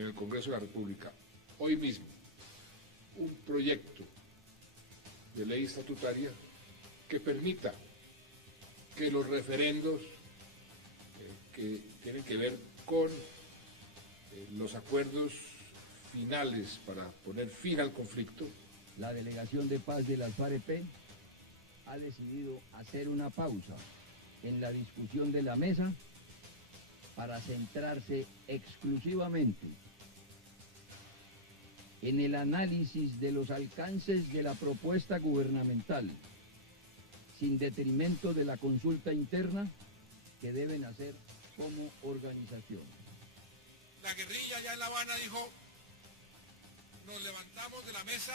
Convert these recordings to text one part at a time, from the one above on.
en el Congreso de la República, hoy mismo, un proyecto de ley estatutaria que permita que los referendos que tienen que ver con los acuerdos finales para poner fin al conflicto. La Delegación de Paz de las FAREP ha decidido hacer una pausa en la discusión de la mesa para centrarse exclusivamente en el análisis de los alcances de la propuesta gubernamental, sin detrimento de la consulta interna que deben hacer como organización. La guerrilla allá en La Habana dijo, nos levantamos de la mesa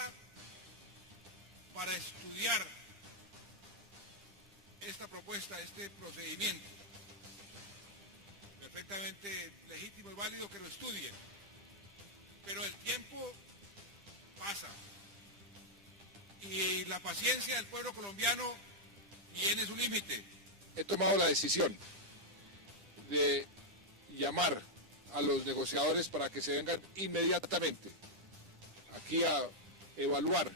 para estudiar esta propuesta, este procedimiento. Perfectamente legítimo y válido que lo estudien, pero el tiempo pasa y la paciencia del pueblo colombiano tiene su límite. He tomado la decisión de llamar a los negociadores para que se vengan inmediatamente aquí a evaluar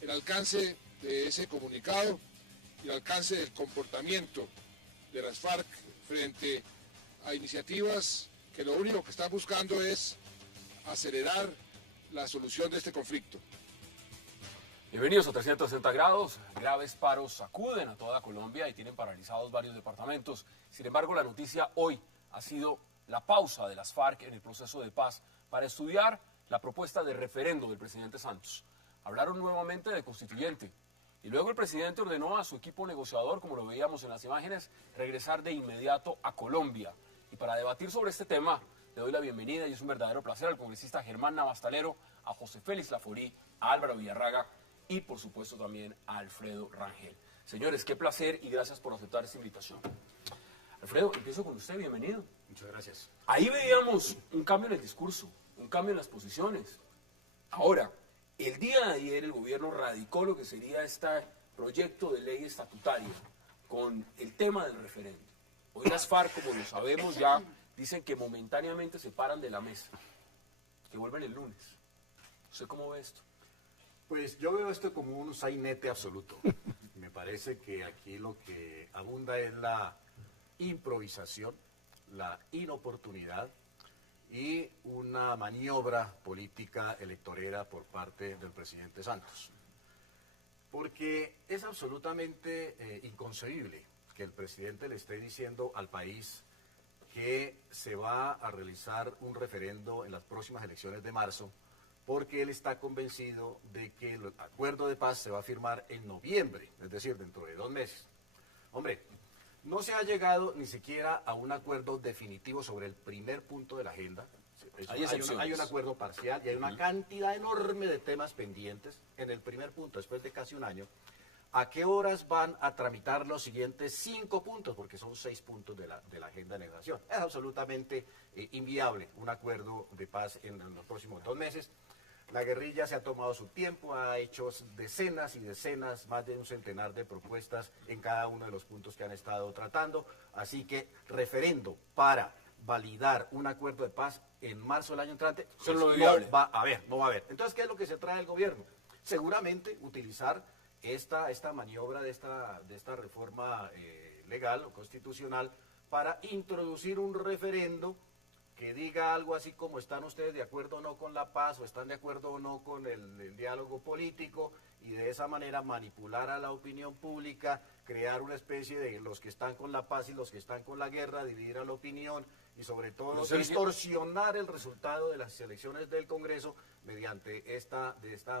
el alcance de ese comunicado y el alcance del comportamiento de las FARC frente a iniciativas que lo único que están buscando es acelerar la solución de este conflicto. Bienvenidos a 360 grados. Graves paros sacuden a toda Colombia y tienen paralizados varios departamentos. Sin embargo, la noticia hoy ha sido la pausa de las FARC en el proceso de paz para estudiar la propuesta de referendo del presidente Santos. Hablaron nuevamente de constituyente y luego el presidente ordenó a su equipo negociador, como lo veíamos en las imágenes, regresar de inmediato a Colombia. Y para debatir sobre este tema, le doy la bienvenida y es un verdadero placer al congresista Germán Navastalero, a José Félix Laforí, a Álvaro Villarraga y por supuesto también a Alfredo Rangel. Señores, qué placer y gracias por aceptar esta invitación. Alfredo, empiezo con usted, bienvenido. Muchas gracias. Ahí veíamos un cambio en el discurso, un cambio en las posiciones. Ahora, el día de ayer el gobierno radicó lo que sería este proyecto de ley estatutaria con el tema del referendo. Hoy las FARC, como lo sabemos ya, dicen que momentáneamente se paran de la mesa, que vuelven el lunes. ¿Usted cómo ve esto? Pues yo veo esto como un sainete absoluto. Me parece que aquí lo que abunda es la improvisación, la inoportunidad y una maniobra política electorera por parte del presidente Santos. Porque es absolutamente inconcebible que el presidente le esté diciendo al país que se va a realizar un referendo en las próximas elecciones de marzo, porque él está convencido de que el acuerdo de paz se va a firmar en noviembre, es decir, dentro de 2 meses. Hombre, no se ha llegado ni siquiera a un acuerdo definitivo sobre el primer punto de la agenda. Hay un acuerdo parcial y hay una cantidad enorme de temas pendientes en el primer punto, después de casi un año. ¿A qué horas van a tramitar los siguientes 5 puntos? Porque son 6 puntos de la agenda de negociación. Es absolutamente inviable un acuerdo de paz en los próximos 2 meses. La guerrilla se ha tomado su tiempo, ha hecho decenas y decenas, más de un centenar de propuestas en cada uno de los puntos que han estado tratando. Así que referendo para validar un acuerdo de paz en marzo del año entrante, pues no va a haber. Entonces, ¿qué es lo que se trae el gobierno? Seguramente utilizar esta maniobra de esta reforma legal o constitucional para introducir un referendo que diga algo así como ¿están ustedes de acuerdo o no con la paz o están de acuerdo o no con el diálogo político? Y de esa manera manipular a la opinión pública, crear una especie de los que están con la paz y los que están con la guerra, dividir a la opinión y sobre todo distorsionar el resultado de las elecciones del Congreso mediante esta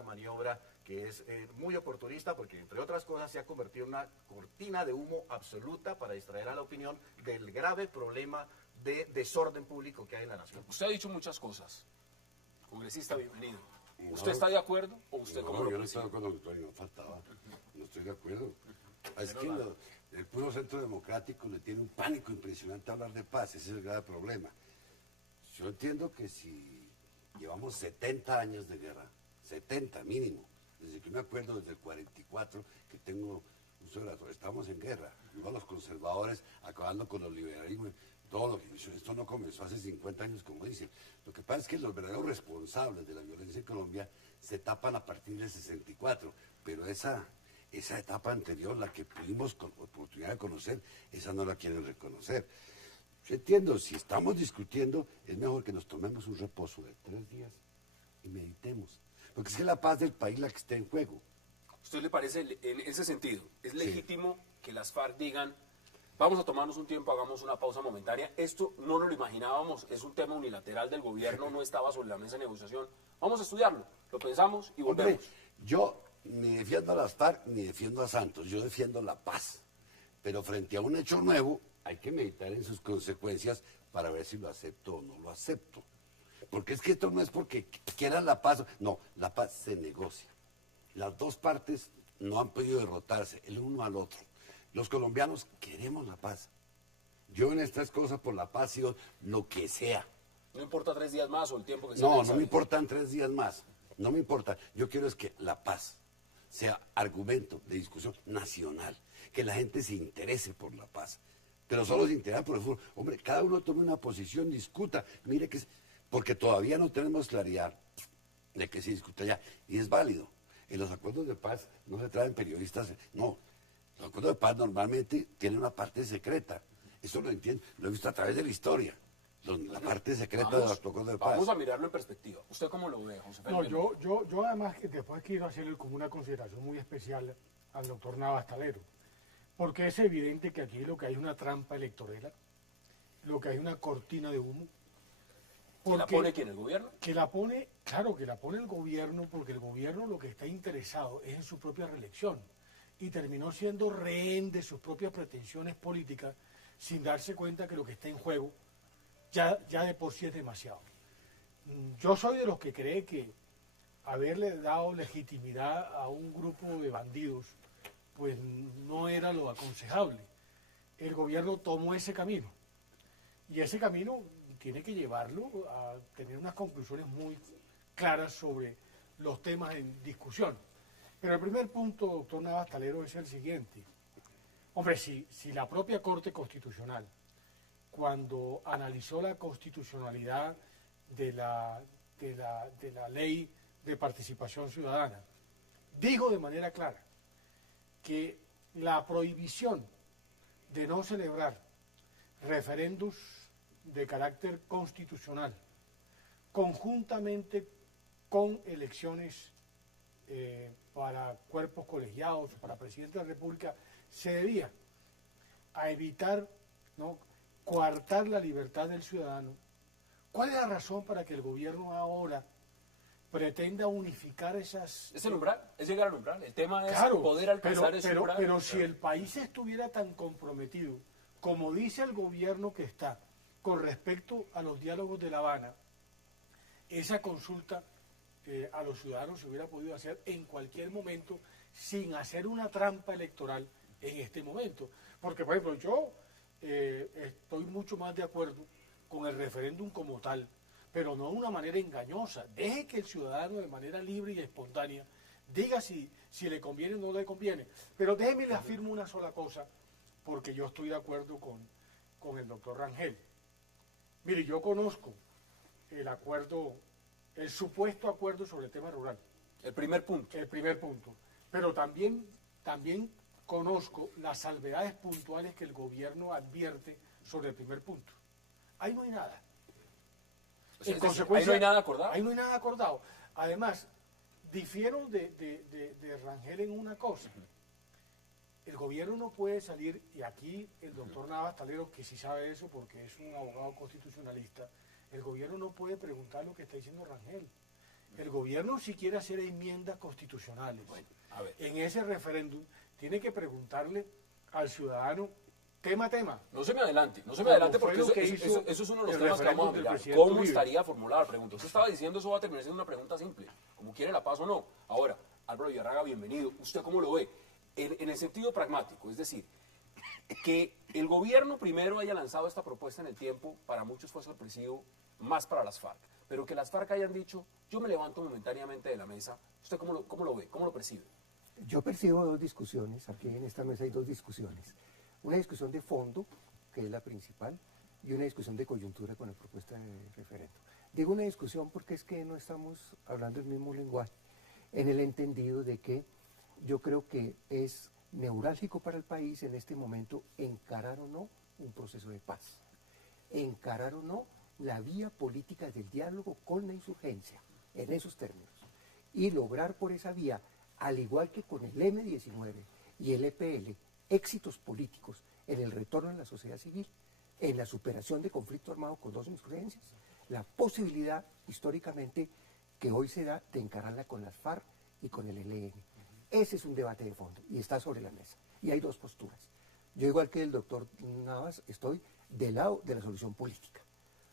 maniobra que es muy oportunista porque entre otras cosas se ha convertido en una cortina de humo absoluta para distraer a la opinión del grave problema de desorden público que hay en la nación. Usted ha dicho muchas cosas. Congresista, bienvenido. ¿Usted está de acuerdo o usted como lo yo no estoy de acuerdo, doctor, no faltaba. No estoy de acuerdo. Es que el puro centro democrático le tiene un pánico impresionante a hablar de paz, ese es el grave problema. Yo entiendo que si llevamos 70 años de guerra, 70 mínimo, desde que me acuerdo desde el 44 que tengo uso de la razón, estamos en guerra. Luego los conservadores acabando con los liberalismos. todo lo que esto no comenzó hace 50 años, como dicen. Lo que pasa es que los verdaderos responsables de la violencia en Colombia se tapan a partir del 64, pero esa etapa anterior, la que tuvimos oportunidad de conocer, esa no la quieren reconocer. Yo entiendo, si estamos discutiendo, es mejor que nos tomemos un reposo de 3 días y meditemos. Porque es que la paz del país la que está en juego. ¿Usted le parece, en ese sentido, es legítimo que las FARC digan, vamos a tomarnos un tiempo, hagamos una pausa momentánea? Esto no nos lo imaginábamos, es un tema unilateral del gobierno, no estaba sobre la mesa de negociación. Vamos a estudiarlo, lo pensamos y volvemos. Hombre, yo ni defiendo a las FARC ni defiendo a Santos, yo defiendo la paz. Pero frente a un hecho nuevo, hay que meditar en sus consecuencias para ver si lo acepto o no lo acepto. Porque es que esto no es porque quieran la paz, no, la paz se negocia. Las dos partes no han podido derrotarse el uno al otro. Los colombianos queremos la paz. Yo en estas cosas por la paz digo lo que sea. ¿No importa 3 días más o el tiempo que sea No, no necesario? me importan 3 días más. No me importa. Yo quiero es que la paz sea argumento de discusión nacional. Que la gente se interese por la paz. Pero solo se interesa por el fútbol. Hombre, cada uno tome una posición, discuta. Mire que porque todavía no tenemos claridad de que se discuta ya. Y es válido. En los acuerdos de paz no se traen periodistas. No. Los acuerdos de paz normalmente tienen una parte secreta. Eso lo entiendo. Lo he visto a través de la historia. La parte secreta de los acuerdos de paz. Vamos a mirarlo en perspectiva. ¿Usted cómo lo ve, José No, Felipe? yo además que después quiero hacerle como una consideración muy especial al doctor Navas Talero, porque es evidente que aquí lo que hay es una trampa electoral, lo que hay es una cortina de humo. ¿Que la pone quién, el gobierno? Que la pone, claro, que la pone el gobierno, porque el gobierno lo que está interesado es en su propia reelección y terminó siendo rehén de sus propias pretensiones políticas sin darse cuenta que lo que está en juego ya de por sí es demasiado. Yo soy de los que cree que haberle dado legitimidad a un grupo de bandidos pues no era lo aconsejable. El gobierno tomó ese camino y ese camino tiene que llevarlo a tener unas conclusiones muy claras sobre los temas en discusión. Pero el primer punto, doctor Navas Talero, es el siguiente. Hombre, si la propia Corte Constitucional, cuando analizó la constitucionalidad de la ley de participación ciudadana, dijo de manera clara que la prohibición de no celebrar referéndums de carácter constitucional conjuntamente con elecciones para cuerpos colegiados, para presidente de la República, se debía a evitar, ¿no?, coartar la libertad del ciudadano. ¿Cuál es la razón para que el gobierno ahora pretenda unificar esas... ¿Es el umbral? ¿Es llegar al umbral? El tema es Claro, poder alcanzar ese umbral. Pero si el país estuviera tan comprometido, como dice el gobierno que está, con respecto a los diálogos de La Habana, esa consulta a los ciudadanos se hubiera podido hacer en cualquier momento sin hacer una trampa electoral en este momento. Porque, por ejemplo, yo estoy mucho más de acuerdo con el referéndum como tal, pero no de una manera engañosa. Deje que el ciudadano de manera libre y espontánea diga si le conviene o no le conviene. Pero déjeme le afirmo una sola cosa, porque yo estoy de acuerdo con el doctor Rangel. Mire, yo conozco el supuesto acuerdo sobre el tema rural. El primer punto. El primer punto. Pero también conozco las salvedades puntuales que el gobierno advierte sobre el primer punto. Ahí no hay nada. O sea, ahí no hay nada acordado. Ahí no hay nada acordado. Además, difiero de Rangel en una cosa. El gobierno no puede salir, y aquí el doctor Navas Talero, que sí sabe eso porque es un abogado constitucionalista, el gobierno no puede preguntar lo que está diciendo Rangel. El gobierno, si quiere hacer enmiendas constitucionales en ese referéndum, tiene que preguntarle al ciudadano tema a tema. No se me adelante porque eso es uno de los temas que vamos a mirar. ¿Cómo estaría formulada la pregunta? Usted estaba diciendo eso va a terminar siendo una pregunta simple, como quiere la paz o no. Ahora, Álvaro Villarraga, bienvenido. ¿Usted cómo lo ve? En el sentido pragmático, es decir, que el gobierno primero haya lanzado esta propuesta en el tiempo, para muchos fue sorpresivo, más para las FARC, pero que las FARC hayan dicho, yo me levanto momentáneamente de la mesa. ¿Usted cómo lo ve? ¿Cómo lo percibe? Yo percibo dos discusiones, aquí en esta mesa hay dos discusiones. Una discusión de fondo, que es la principal, y una discusión de coyuntura con la propuesta de referendo. Digo una discusión porque es que no estamos hablando el mismo lenguaje, en el entendido de que yo creo que es neurálgico para el país en este momento encarar o no un proceso de paz, encarar o no la vía política del diálogo con la insurgencia, en esos términos, y lograr por esa vía, al igual que con el M-19 y el EPL, éxitos políticos en el retorno a la sociedad civil, en la superación de conflicto armado con dos insurgencias, la posibilidad históricamente que hoy se da de encararla con las FARC y con el ELN. Ese es un debate de fondo y está sobre la mesa. Y hay dos posturas. Yo, igual que el doctor Navas, estoy del lado de la solución política.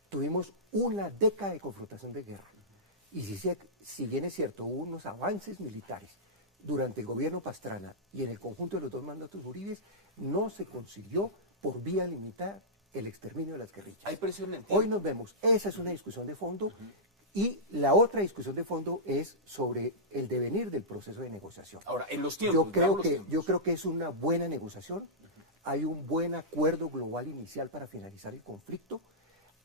Tuvimos una década de confrontación de guerra. Y si bien es cierto, hubo unos avances militares durante el gobierno Pastrana y en el conjunto de los dos mandatos Uribe, no se consiguió por vía limitada el exterminio de las guerrillas. Hay presión en Hoy nos vemos, esa es una discusión de fondo, y la otra discusión de fondo es sobre el devenir del proceso de negociación. Ahora, en los tiempos, Yo creo que es una buena negociación, hay un buen acuerdo global inicial para finalizar el conflicto,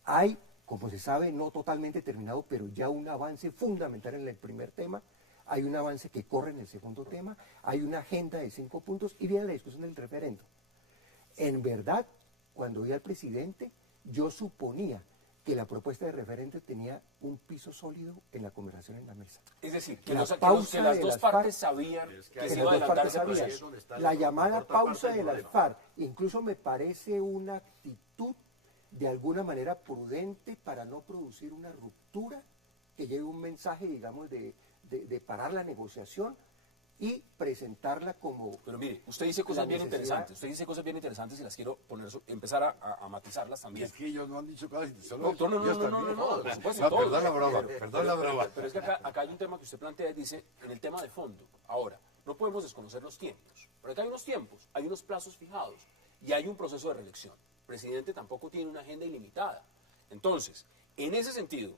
hay, como se sabe, no totalmente terminado, pero ya un avance fundamental en el primer tema, hay un avance que corre en el segundo tema, hay una agenda de 5 puntos y viene la discusión del referendo. En verdad, cuando vi al presidente, yo suponía que la propuesta de referendo tenía un piso sólido en la conversación en la mesa. Es decir, que, La que pausa las de dos las partes FARC, sabían que que se las iba a dos adelantar partes ese sabían. proceso. La llamada pausa de las FARC incluso me parece una actitud de alguna manera prudente para no producir una ruptura que lleve un mensaje, digamos, de parar la negociación y presentarla como... Pero mire, usted dice cosas bien necesidad. interesantes, y las quiero poner, empezar a matizarlas también. Es que ellos no han dicho cosas, solo No, ellos también. por supuesto, No, todos. perdón la broma, perdón la broma. Pero es que acá hay un tema que usted plantea, dice, en el tema de fondo. Ahora, no podemos desconocer los tiempos, pero acá hay unos tiempos, hay unos plazos fijados y hay un proceso de reelección. El presidente tampoco tiene una agenda ilimitada. Entonces, en ese sentido,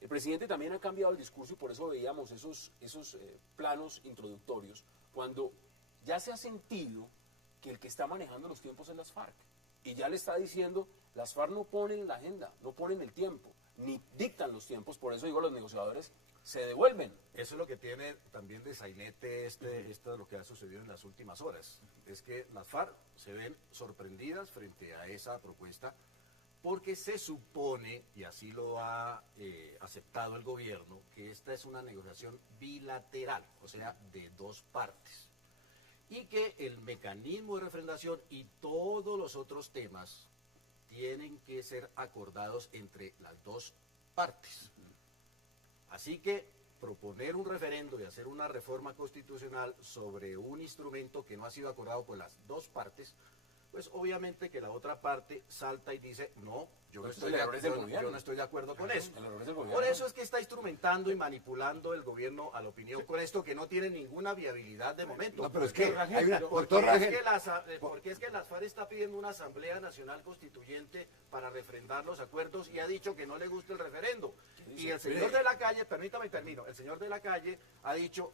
el presidente también ha cambiado el discurso y por eso veíamos esos planos introductorios, cuando ya se ha sentido que el que está manejando los tiempos es las FARC. Y ya le está diciendo, las FARC no ponen la agenda, no ponen el tiempo, ni dictan los tiempos, por eso digo, los negociadores se devuelven. Eso es lo que tiene también de sainete esto de lo que ha sucedido en las últimas horas. Es que las FARC se ven sorprendidas frente a esa propuesta porque se supone, y así lo ha aceptado el gobierno, que esta es una negociación bilateral, o sea, de dos partes. Y que el mecanismo de refrendación y todos los otros temas tienen que ser acordados entre las dos partes. Así que proponer un referendo y hacer una reforma constitucional sobre un instrumento que no ha sido acordado por las dos partes, pues obviamente que la otra parte salta y dice, no, yo no estoy de acuerdo con eso. Por eso es que está instrumentando y manipulando el gobierno a la opinión con esto que no tiene ninguna viabilidad de momento. No, pero es que hay una... Porque es que las FARC está pidiendo una Asamblea Nacional Constituyente para refrendar los acuerdos y ha dicho que no le gusta el referendo. Y el señor de la Calle, permítame termino, el señor de la Calle ha dicho,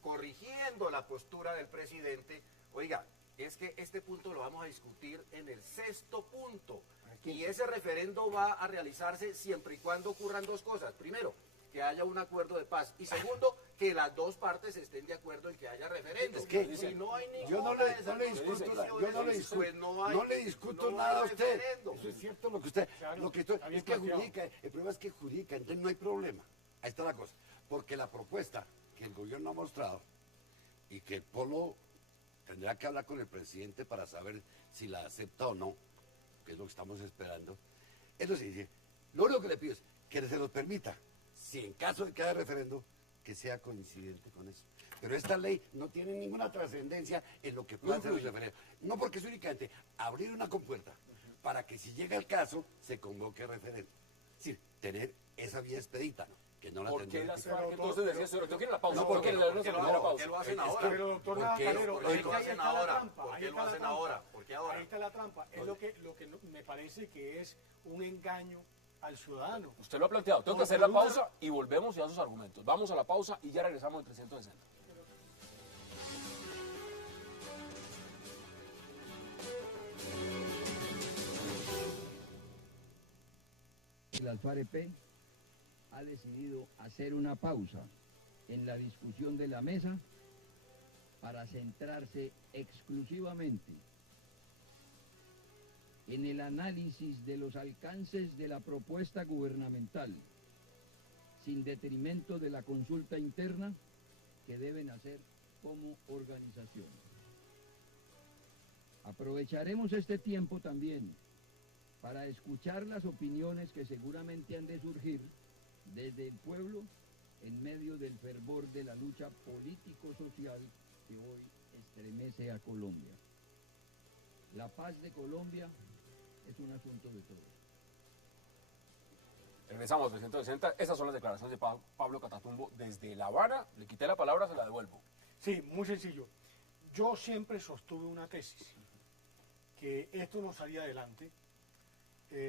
corrigiendo la postura del presidente, oiga, es que este punto lo vamos a discutir en el 6º punto. Y ese referendo va a realizarse siempre y cuando ocurran dos cosas. Primero, que haya un acuerdo de paz. Y segundo, que las dos partes estén de acuerdo en que haya referendo. Es que si no hay ninguna yo no le discuto nada a usted. Referendo. Eso es cierto lo que usted... es que jurídica, el problema es que jurídica, entonces no hay problema. Ahí está la cosa. Porque la propuesta que el gobierno ha mostrado y que el Polo tendrá que hablar con el presidente para saber si la acepta o no, que es lo que estamos esperando, es lo siguiente. Lo único que le pido es que se los permita, si en caso de que haya referendo, que sea coincidente con eso. Pero esta ley no tiene ninguna trascendencia en lo que pueda hacer el referendo. No, porque es únicamente abrir una compuerta para que si llega el caso, se convoque referendo. Es decir, tener esa vía expedita, que no la ¿Por qué tendrán. las FARC entonces decía, señor, ¿tú quieres la pausa? No, ¿Por qué porque ¿Por qué lo hacen ahora? Pero doctor ¿Por qué Navarro, lo hacen ahora? ¿Por qué lo hacen ahora? ¿Por qué ahora? Ahí está la trampa. Es lo que me parece que es un engaño al ciudadano. Usted lo ha planteado. Tengo que hacer la pausa y volvemos ya a sus argumentos. Vamos a la pausa y ya regresamos en 360. las FARC-EP ha decidido hacer una pausa en la discusión de la mesa para centrarse exclusivamente en el análisis de los alcances de la propuesta gubernamental, sin detrimento de la consulta interna que deben hacer como organización. Aprovecharemos este tiempo también para escuchar las opiniones que seguramente han de surgir desde el pueblo en medio del fervor de la lucha político-social que hoy estremece a Colombia. La paz de Colombia es un asunto de todos. Regresamos al 360. Esas son las declaraciones de Pablo Catatumbo desde La Habana. Le quité la palabra, se la devuelvo. Sí, muy sencillo. Yo siempre sostuve una tesis, que esto no salía adelante,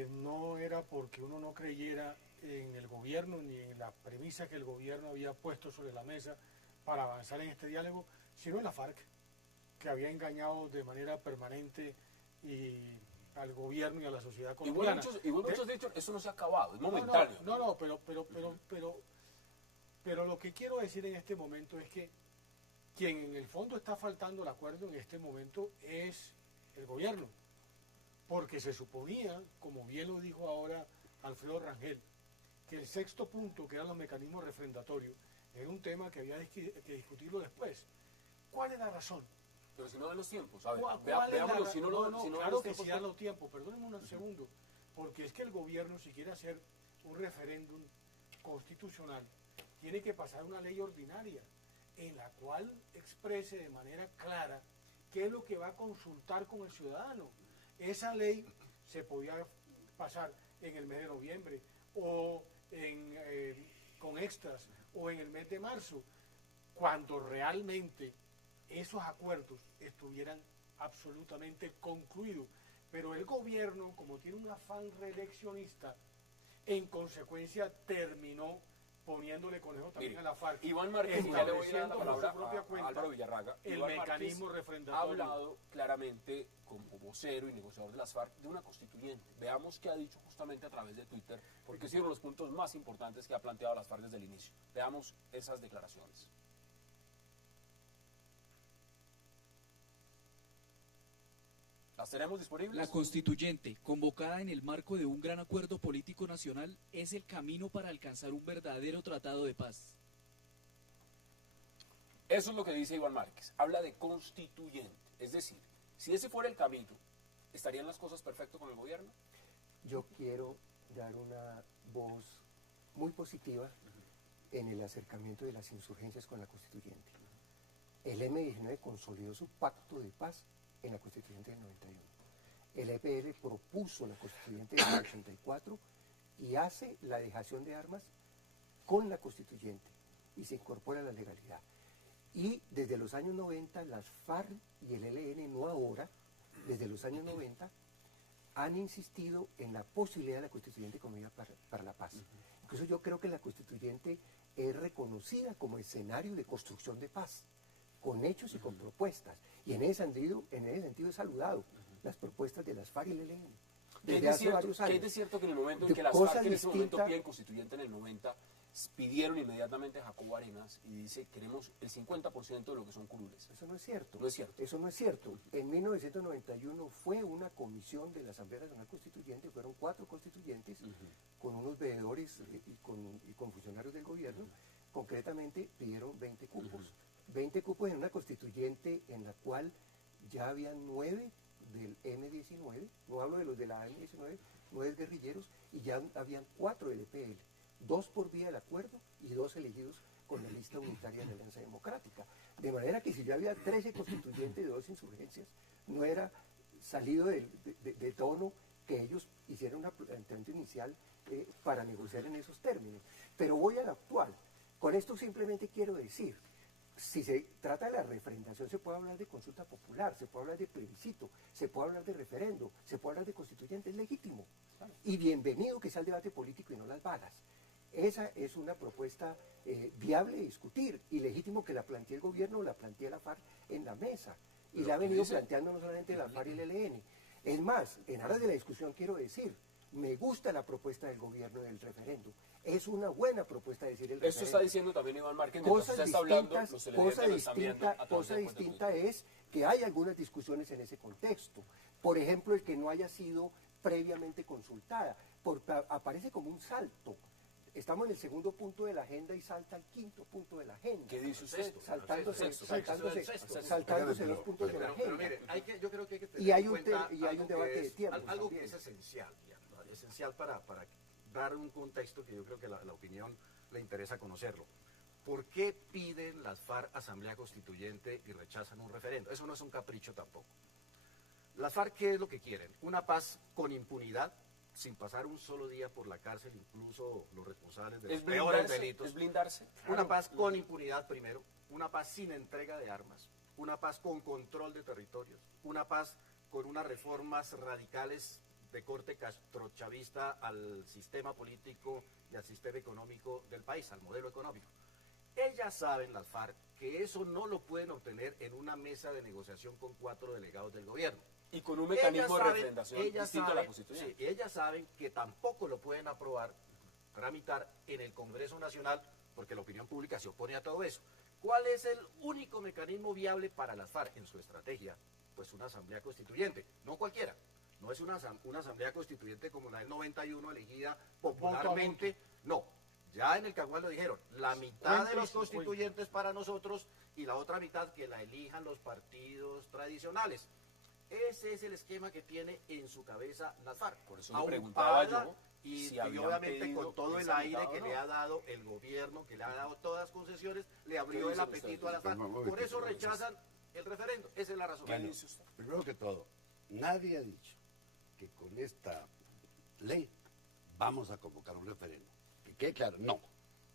no era porque uno no creyera en el gobierno ni en la premisa que el gobierno había puesto sobre la mesa para avanzar en este diálogo, sino en la FARC, que había engañado de manera permanente y al gobierno y a la sociedad colombiana. Y muchos dicho, eso no se ha acabado, es momentáneo. No, pero lo que quiero decir en este momento es que quien en el fondo está faltando el acuerdo en este momento es el gobierno, porque se suponía, como bien lo dijo ahora Alfredo Rangel, que el sexto punto, que eran los mecanismos refrendatorios, era un tema que había que discutirlo después. ¿Cuál es la razón? Pero si no dan los tiempos, a ver, Veámoslo, si no claro que sí dan los tiempos, perdónenme un segundo, porque es que el gobierno, si quiere hacer un referéndum constitucional, tiene que pasar una ley ordinaria en la cual exprese de manera clara qué es lo que va a consultar con el ciudadano. Esa ley se podía pasar en el mes de noviembre o con extras o en el mes de marzo, cuando realmente esos acuerdos estuvieran absolutamente concluidos. Pero el gobierno, como tiene un afán reeleccionista, en consecuencia terminó poniéndole conejo también a la FARC. Iván Márquez, ya le voy a dar la palabra a Álvaro Villarraga. El Iván mecanismo Márquez refrendatorio. ha hablado claramente como vocero y negociador de las FARC de una constituyente. Veamos qué ha dicho justamente a través de Twitter, porque es uno de los puntos más importantes que ha planteado las FARC desde el inicio. Veamos esas declaraciones. ¿Las tenemos disponibles? La constituyente, convocada en el marco de un gran acuerdo político nacional, es el camino para alcanzar un verdadero tratado de paz. Eso es lo que dice Iván Márquez. Habla de constituyente. Es decir, si ese fuera el camino, ¿estarían las cosas perfecto con el gobierno? Yo quiero dar una voz muy positiva en el acercamiento de las insurgencias con la constituyente. El M-19 consolidó su pacto de paz en la constituyente del 91. El EPL propuso la constituyente del 84 y hace la dejación de armas con la constituyente y se incorpora a la legalidad. Y desde los años 90 las FARC y el ELN, no ahora, desde los años 90, han insistido en la posibilidad de la constituyente como vía para la paz. Incluso yo creo que la constituyente es reconocida como escenario de construcción de paz, con hechos y con propuestas. Y en ese sentido he saludado las propuestas de las FARC y el ELN. ¿Qué es de cierto que en el momento en que las FARC en ese momento piden constituyente en el 90, pidieron inmediatamente a Jacobo Arenas y dice, queremos el 50% de lo que son curules? Eso no es cierto. No es cierto. Eso no es cierto. En 1991 fue una comisión de la Asamblea Nacional Constituyente, fueron 4 constituyentes, con unos veedores y con funcionarios del gobierno. Concretamente pidieron 20 cupos. 20 cupos en una constituyente en la cual ya habían 9 del M-19, no hablo de los de la M-19, 9 guerrilleros, y ya habían 4 del EPL, 2 por vía del acuerdo y 2 elegidos con la lista unitaria de la Alianza Democrática. De manera que si ya había 13 constituyentes de 2 insurgencias, no era salido de tono que ellos hicieran una planteamiento inicial para negociar en esos términos. Pero voy al actual. Con esto simplemente quiero decir, si se trata de la refrendación, se puede hablar de consulta popular, se puede hablar de plebiscito, se puede hablar de referendo, se puede hablar de constituyente, es legítimo. Y bienvenido que sea el debate político y no las balas. Esa es una propuesta viable de discutir y legítimo que la plantee el gobierno o la plantee la FARC en la mesa. Y la ha venido planteando no solamente la FARC y el ELN. Es más, en aras de la discusión quiero decir, Me gusta la propuesta del gobierno del referéndum. Es una buena propuesta decir el Esto referéndum. está diciendo también Iván Márquez, mientras Cosas usted está hablando, los distintas, televidentes lo están viendo a través cosa del cuento de distinta es que hay algunas discusiones en ese contexto. Por ejemplo, el que no haya sido previamente consultada, porque aparece como un salto. Estamos en el segundo punto de la agenda y salta al quinto punto de la agenda. ¿Qué dice usted? Saltándose Pero- dos puntos de la Pero agenda. mire, yo creo que hay que tener Y hay en un cuenta te- y hay un algo que debate de es- tiempos algo también. que es esencial, digamos, esencial para dar un contexto que yo creo que la opinión le interesa conocerlo. ¿Por qué piden las FARC asamblea constituyente y rechazan un referendo? Eso no es un capricho tampoco. Las FARC, ¿qué es lo que quieren? Una paz con impunidad, sin pasar un solo día por la cárcel, incluso los responsables de los ¿Es peores blindarse? delitos. ¿Es blindarse? Una paz con impunidad primero, una paz sin entrega de armas, una paz con control de territorios, una paz con unas reformas radicales de corte castrochavista al sistema político y al sistema económico del país, al modelo económico. Ellas saben, las FARC, que eso no lo pueden obtener en una mesa de negociación con 4 delegados del gobierno. Y con un mecanismo de refrendación ellas distinto a la saben- Constitución. sí, ellas saben que tampoco lo pueden aprobar, tramitar en el Congreso Nacional, porque la opinión pública se opone a todo eso. ¿Cuál es el único mecanismo viable para las FARC en su estrategia? Pues una asamblea constituyente, no cualquiera. No es una asamblea constituyente como la del 91 elegida popularmente, no. Ya en el Caguán lo dijeron, la mitad de los constituyentes para nosotros y la otra mitad que la elijan los partidos tradicionales. Ese es el esquema que tiene en su cabeza las FARC. Por eso le preguntaba yo y si habían obviamente pedido con todo el esa aire mitad que o no. le ha dado el gobierno, que le ha dado todas las concesiones, le abrió el dicen apetito a las FARC. ustedes? Por eso rechazan el referendo. Esa es la razón. ¿Qué dice usted? Primero que todo, nadie ha dicho que con esta ley vamos a convocar un referendo. Que quede claro, no.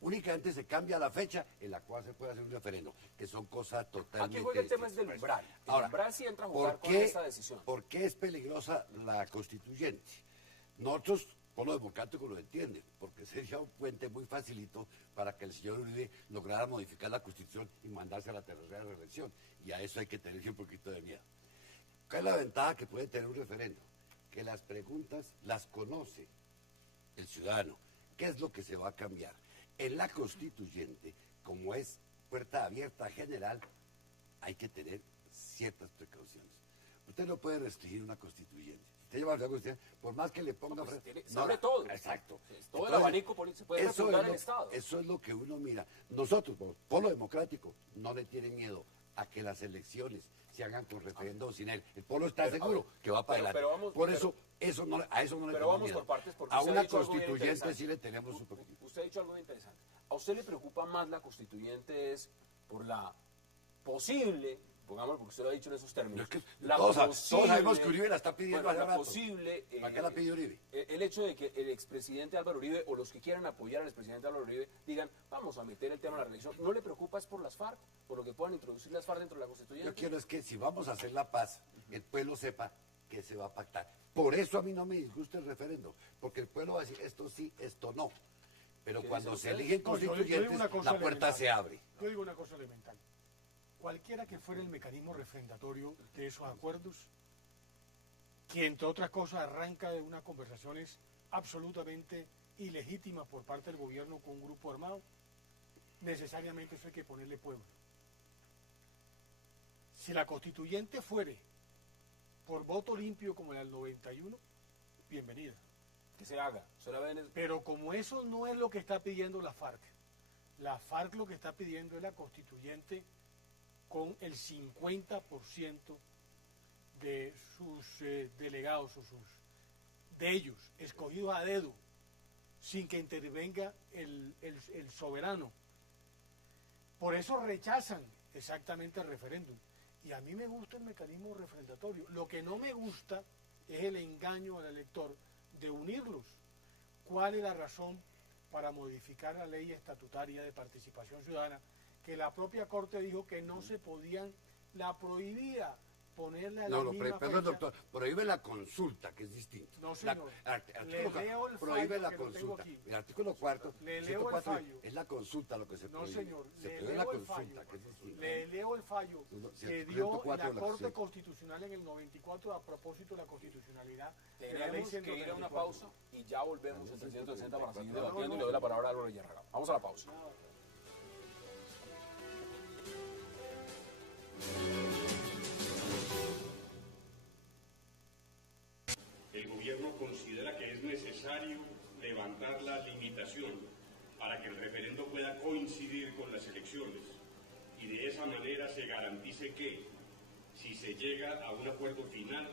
Únicamente se cambia la fecha en la cual se puede hacer un referendo, que son cosas totalmente Aquí juega el tema es del distintas. umbral. El Ahora, umbral sí entra a jugar ¿por con qué- esta decisión. ¿Por qué es peligrosa la constituyente? Nosotros, Polo Democrático, lo entiende, porque sería un puente muy facilito para que el señor Uribe lograra modificar la constitución y mandarse a la tercera reelección. Y a eso hay que tener un poquito de miedo. ¿Cuál es la ventaja que puede tener un referendo? Que las preguntas las conoce el ciudadano. ¿Qué es lo que se va a cambiar? En la constituyente, como es puerta abierta general, hay que tener ciertas precauciones. Usted no puede restringir una constituyente. Usted lleva la constitución, por más que le ponga... pues, fre- se abre todo. Exacto. Es todo el abanico político, se puede eso refundar es el lo- Estado. Eso es lo que uno mira. Nosotros, como Polo Democrático, no le tiene miedo a que las elecciones se hagan con referendo o sin él. El Polo está seguro que va para pero adelante. vamos- por pero- eso, a eso no le Pero tenemos vamos miedo. por partes, porque a usted ha una dicho algo bien constituyente interesante. sí le tenemos un poquito. Usted ha dicho algo interesante. ¿A usted le preocupa más la constituyente es por la posible, pongámoslo porque usted lo ha dicho en esos términos, Es que la todos posible- sabemos que Uribe la está pidiendo bueno, hace la rato. posible, ¿Para qué la pidió Uribe? el hecho de que el expresidente Álvaro Uribe o los que quieran apoyar al expresidente Álvaro Uribe digan, vamos a meter el tema de la reelección, ¿no le preocupa es por las FARC? Por lo que puedan introducir las FARC dentro de la constituyente. Yo quiero es que si vamos a hacer la paz, el pueblo sepa que se va a pactar. Por eso a mí no me disgusta el referendo, porque el pueblo va a decir esto sí, esto no. Pero ¿Qué cuando dice se usted? eligen No, yo digo constituyentes, una cosa la puerta elemental. se abre. Yo digo una cosa elemental. Cualquiera que fuera el mecanismo refrendatorio de esos acuerdos, que entre otras cosas arranca de unas conversaciones absolutamente ilegítimas por parte del gobierno con un grupo armado, necesariamente eso hay que ponerle pueblo. Si la constituyente fuere por voto limpio como la del 91, bienvenida. Que se haga. Usted la ve en el- Pero como eso no es lo que está pidiendo la FARC lo que está pidiendo es la constituyente con el 50% de sus delegados o de ellos, escogidos a dedo, sin que intervenga el soberano. Por eso rechazan exactamente el referéndum. Y a mí me gusta el mecanismo refrendatorio. Lo que no me gusta es el engaño al elector de unirlos. ¿Cuál es la razón para modificar la ley estatutaria de participación ciudadana? Que la propia Corte dijo que no se podían, la prohibía ponerle a la No, misma perdón, fecha. doctor, prohíbe la consulta, que es distinto. No, señor. Artículo Le leo el prohíbe fallo la que lo tengo consulta. aquí. El artículo 4, Le leo el 104, fallo. es la consulta lo que se No, prohíbe. señor, Se le prohíbe la leo el consulta, fallo. que es distinto. Le leo el fallo No, si que artículo dio 104 la de la Corte Constitución. Constitucional en el 94 a propósito de la constitucionalidad de la ley Tenemos que ir a 134. una pausa y ya volvemos en 360 para seguir debatiendo y le doy la palabra a Álvaro Yarraga. Vamos a la pausa. El gobierno considera que es necesario levantar la limitación para que el referendo pueda coincidir con las elecciones y de esa manera se garantice que, si se llega a un acuerdo final,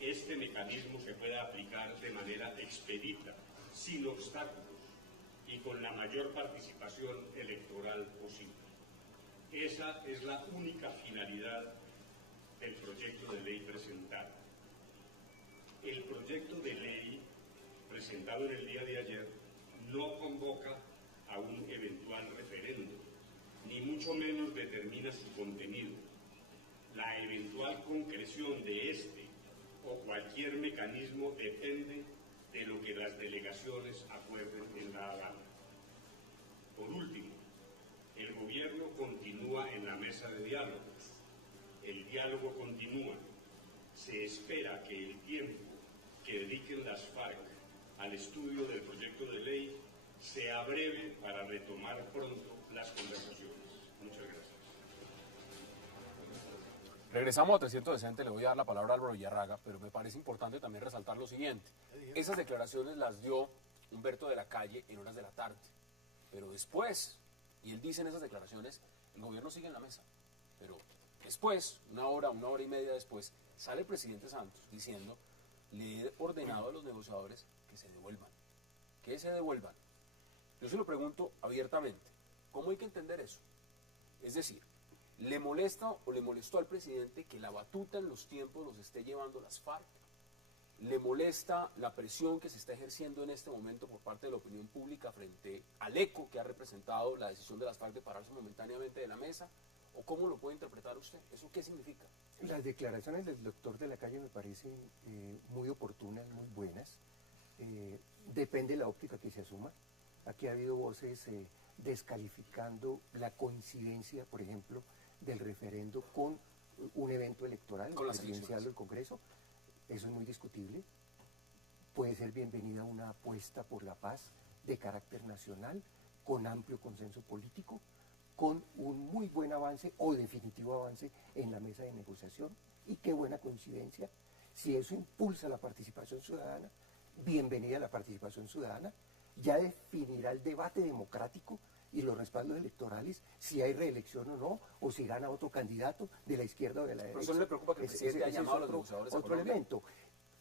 este mecanismo se pueda aplicar de manera expedita, sin obstáculos y con la mayor participación electoral posible. Esa es la única finalidad del proyecto de ley presentado. El proyecto de ley presentado en el día de ayer no convoca a un eventual referendo, ni mucho menos determina su contenido. La eventual concreción de este o cualquier mecanismo depende de lo que las delegaciones acuerden en La Habana. Por último, el gobierno continúa en la mesa de diálogo. El diálogo continúa. Se espera que el tiempo que dediquen las FARC al estudio del proyecto de ley sea breve para retomar pronto las conversaciones. Muchas gracias. Regresamos a 360, le voy a dar la palabra a Álvaro Yarraga, pero me parece importante también resaltar lo siguiente. Esas declaraciones las dio Humberto de la Calle en horas de la tarde, pero después, y él dice en esas declaraciones, el gobierno sigue en la mesa, pero después, una hora y media después, sale el presidente Santos diciendo: le he ordenado a los negociadores que se devuelvan, que se devuelvan. Yo se lo pregunto abiertamente, ¿cómo hay que entender eso? Es decir, ¿le molesta o le molestó al presidente que la batuta en los tiempos los esté llevando las FARC? ¿Le molesta la presión que se está ejerciendo en este momento por parte de la opinión pública frente al eco que ha representado la decisión de las FARC de pararse momentáneamente de la mesa? ¿O cómo lo puede interpretar usted? ¿Eso qué significa? Las declaraciones del doctor de la Calle me parecen muy oportunas, muy buenas. Depende de la óptica que se asuma. Aquí ha habido voces descalificando la coincidencia, por ejemplo, del referendo con un evento electoral, Con las presidencial elecciones. del Congreso. Eso es muy discutible. Puede ser bienvenida una apuesta por la paz de carácter nacional, con amplio consenso político, con un muy buen avance o definitivo avance en la mesa de negociación. Y qué buena coincidencia. Si eso impulsa la participación ciudadana, bienvenida la participación ciudadana. Ya definirá el debate democrático y los respaldos electorales, si hay reelección o no, o si gana otro candidato de la izquierda o de la derecha. ¿Pero eso no le preocupa que el presidente haya llamado a los negociadores a otro Colombia? elemento.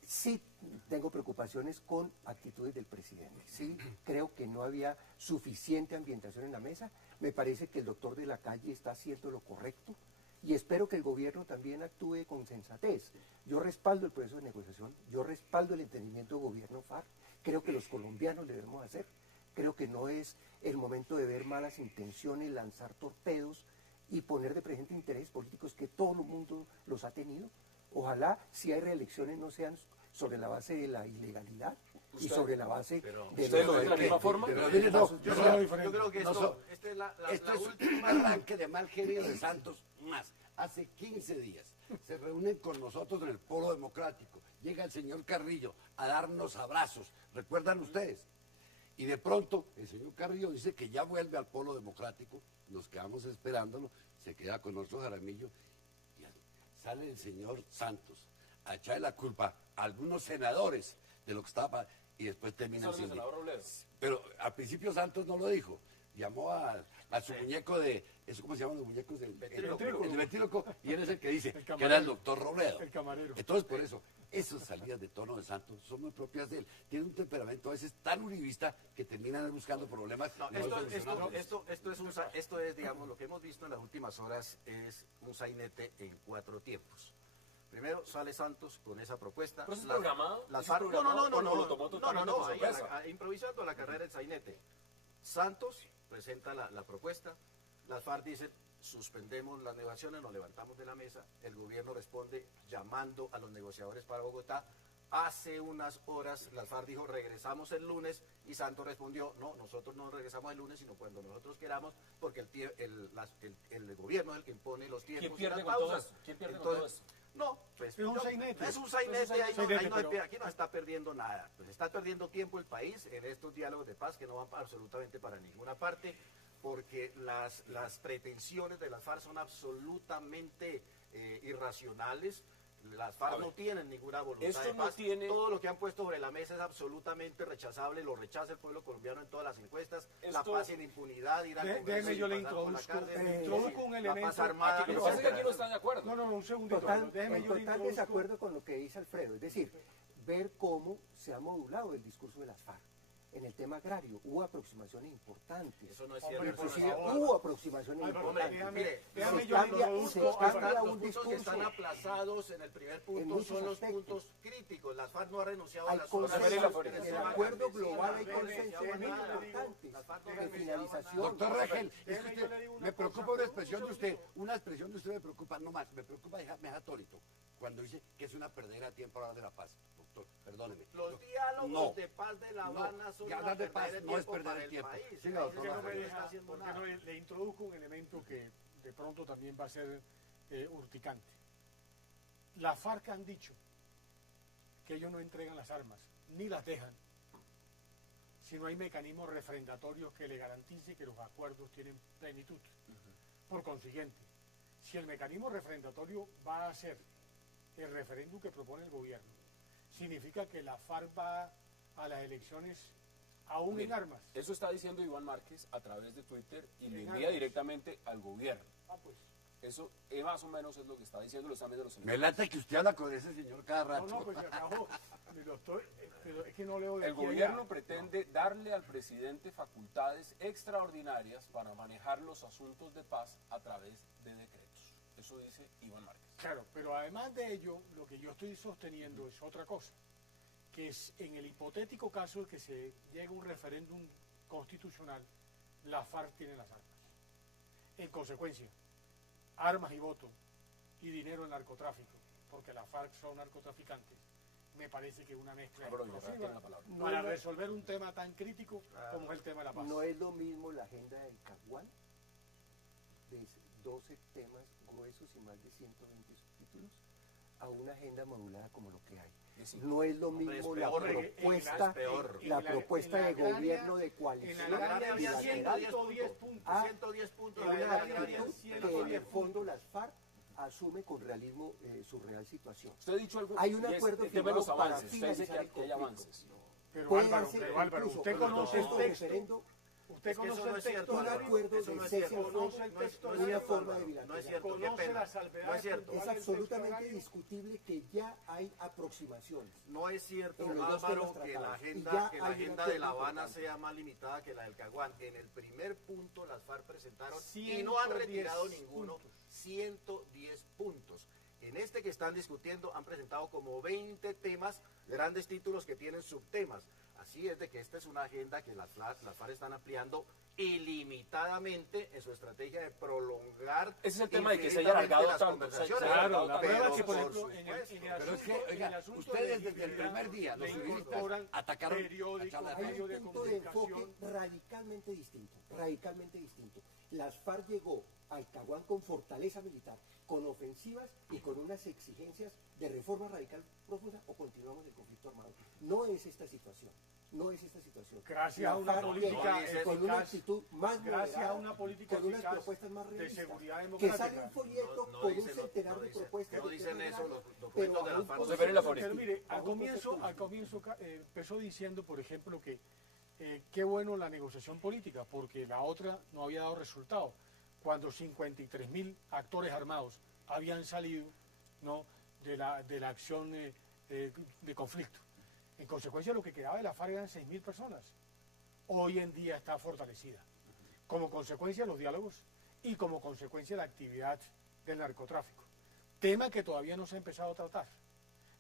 Sí tengo preocupaciones con actitudes del presidente. Sí creo que no había suficiente ambientación en la mesa. Me parece que el doctor de la Calle está haciendo lo correcto y espero que el gobierno también actúe con sensatez. Yo respaldo el proceso de negociación, yo respaldo el entendimiento gobierno-FARC. Creo que los colombianos debemos hacer. Creo que no es el momento de ver malas intenciones, lanzar torpedos y poner de presente intereses políticos que todo el mundo los ha tenido. Ojalá, si hay reelecciones, no sean sobre la base de la ilegalidad y sobre la base de ¿Usted lo ve de la misma forma? Pero mire, no, Yo no, creo diferente. Yo creo que esta es la esto es última. un arranque de mal genio de Santos más. Hace 15 días se reúnen con nosotros en el Polo Democrático. Llega el señor Carrillo a darnos abrazos. ¿Recuerdan ustedes? Y de pronto el señor Carrillo dice que ya vuelve al Polo Democrático. Nos quedamos esperándolo. Se queda con nuestro Jaramillo. Y sale el señor Santos a echarle la culpa a algunos senadores de lo que estaba. Y después termina ¿Eso es el siendo. senador Robledo? Pero al principio Santos no lo dijo. Llamó a su muñeco de, ¿eso cómo se llaman los muñecos? El ventríloco, y él es el que dice El que era el camarero. doctor Robledo. El camarero. Entonces, por eso, esas salidas de tono de Santos son muy propias de él. Tiene un temperamento a veces tan uribista que terminan buscando problemas. No, y no solucionamos. esto es, digamos, lo que hemos visto en las últimas horas es un sainete en 4 tiempos. Primero sale Santos con esa propuesta. ¿Pero eso es programado? Las ¿Eso es FARC, programado o lo tomó no, totalmente por ahí sorpresa? improvisando la carrera del sainete. Santos presenta la propuesta, las FARC dicen, suspendemos las negociaciones, nos levantamos de la mesa, el gobierno responde llamando a los negociadores para Bogotá. Hace unas horas las FARC dijo regresamos el lunes y Santos respondió no, nosotros no regresamos el lunes sino cuando nosotros queramos porque el gobierno es el que impone los tiempos. ¿Quién pierde y las con todo pausas. esto? ¿Quién pierde con Entonces, todo esto? No, pues, es un sainete. Es un sainete, pero aquí no está perdiendo nada. Pues está perdiendo tiempo el país en estos diálogos de paz que no van absolutamente para ninguna parte, porque las pretensiones de las FARC son absolutamente irracionales. Las FARC no tienen ninguna voluntad de paz. Todo lo que han puesto sobre la mesa es absolutamente rechazable, lo rechaza el pueblo colombiano en todas las encuestas. La paz sin impunidad, ir al Congreso déjeme, yo le pasar por la cárcel, introduzco un elemento. la paz armada. Lo que pasa es que aquí no están de acuerdo. No, un segundito. En total desacuerdo con lo que dice Alfredo. Es decir, ver cómo se ha modulado el discurso de las FARC. En el tema agrario hubo aproximaciones importantes. Eso no es cierto. Inclusive hubo aproximaciones importantes. Déjame, los puntos que están aplazados en el primer punto son los puntos críticos. Las FARC no ha renunciado a las cosas. En el acuerdo global hay consensos muy importantes de finalización. Doctor Rangel, es que usted, me preocupa una expresión de usted me preocupa, no más, me preocupa, me deja atónito, cuando dice que es una perdera de tiempo hablar de la paz. Doctor, perdóneme. Los diálogos de paz de La Habana son una de paz, de no es tiempo perder para el el tiempo. país. Siga, doctor. ¿Por qué no le introduzco un elemento que de pronto también va a ser urticante? Las FARC han dicho que ellos no entregan las armas, ni las dejan, si no hay mecanismos refrendatorios que le garanticen que los acuerdos tienen plenitud. Por consiguiente, si el mecanismo refrendatorio va a ser el referéndum que propone el gobierno, significa que la FARC va a las elecciones aún en armas. Eso está diciendo Iván Márquez a través de Twitter y le envía directamente al gobierno. Pues. Eso más o menos es lo que está diciendo, lo están viendo los Me late que usted habla con ese señor cada rato. No, pues acabo, pero es que no leo de El gobierno pretende darle al presidente facultades extraordinarias para manejar los asuntos de paz a través de decretos. Eso dice Iván Márquez. Claro, pero además de ello, lo que yo estoy sosteniendo es otra cosa, que es en el hipotético caso de que se llegue a un referéndum constitucional, la FARC tiene las armas. En consecuencia, armas y voto y dinero en narcotráfico, porque la FARC son narcotraficantes, me parece que una mezcla explosiva para resolver un tema tan crítico como es el tema de la paz. No es lo mismo la agenda del Caguán, de 12 temas gruesos y más de 120 subtítulos, a una agenda modulada como lo que hay. No es lo mismo la propuesta de gobierno de coalición había 110 puntos. 110 puntos. Una actitud que en el fondo las FARC asume con realismo su real situación. Usted ha dicho algo. Hay un acuerdo firmado para avances. Usted dice que hay avances. Pero Álvaro, usted conoce el texto. Usted conoce el texto, un acuerdo de cese al fuego, una forma de bilateral. No es cierto, conoce la salvedad. No es cierto. Es absolutamente discutible que ya hay aproximaciones. No es cierto, en los dos Álvaro, temas que la tratados. agenda de La Habana sea más limitada que la del Caguán. En el primer punto las FARC presentaron y no han retirado ninguno, 110 puntos. En este que están discutiendo han presentado como 20 temas, grandes títulos que tienen subtemas. Así es de que esta es una agenda que las FARC están ampliando ilimitadamente en su estrategia de prolongar. Ese es el tema de que se haya alargado tanto. Claro, la prueba es que, por ejemplo, pero es que, oiga, ustedes desde el primer día, los civilistas, atacaron Hay un punto de enfoque radicalmente distinto. Las FARC llegó al Caguán con fortaleza militar, con ofensivas y con unas exigencias de reforma radical profunda o continuamos el conflicto armado. No es esta situación. Gracias a una política con una actitud más moderada, una política con unas propuestas más de realistas, seguridad que democrática. sale un folleto con un centenar de propuestas. No dicen eso los pero documentos de la FARC. Pero mire, al comienzo empezó diciendo, por ejemplo, que qué bueno la negociación política, porque la otra no había dado resultado. Cuando 53.000 actores armados habían salido, ¿no?, de la acción de conflicto. En consecuencia, lo que quedaba de la FARC eran 6.000 personas. Hoy en día está fortalecida. Como consecuencia de los diálogos y como consecuencia de la actividad del narcotráfico. Tema que todavía no se ha empezado a tratar.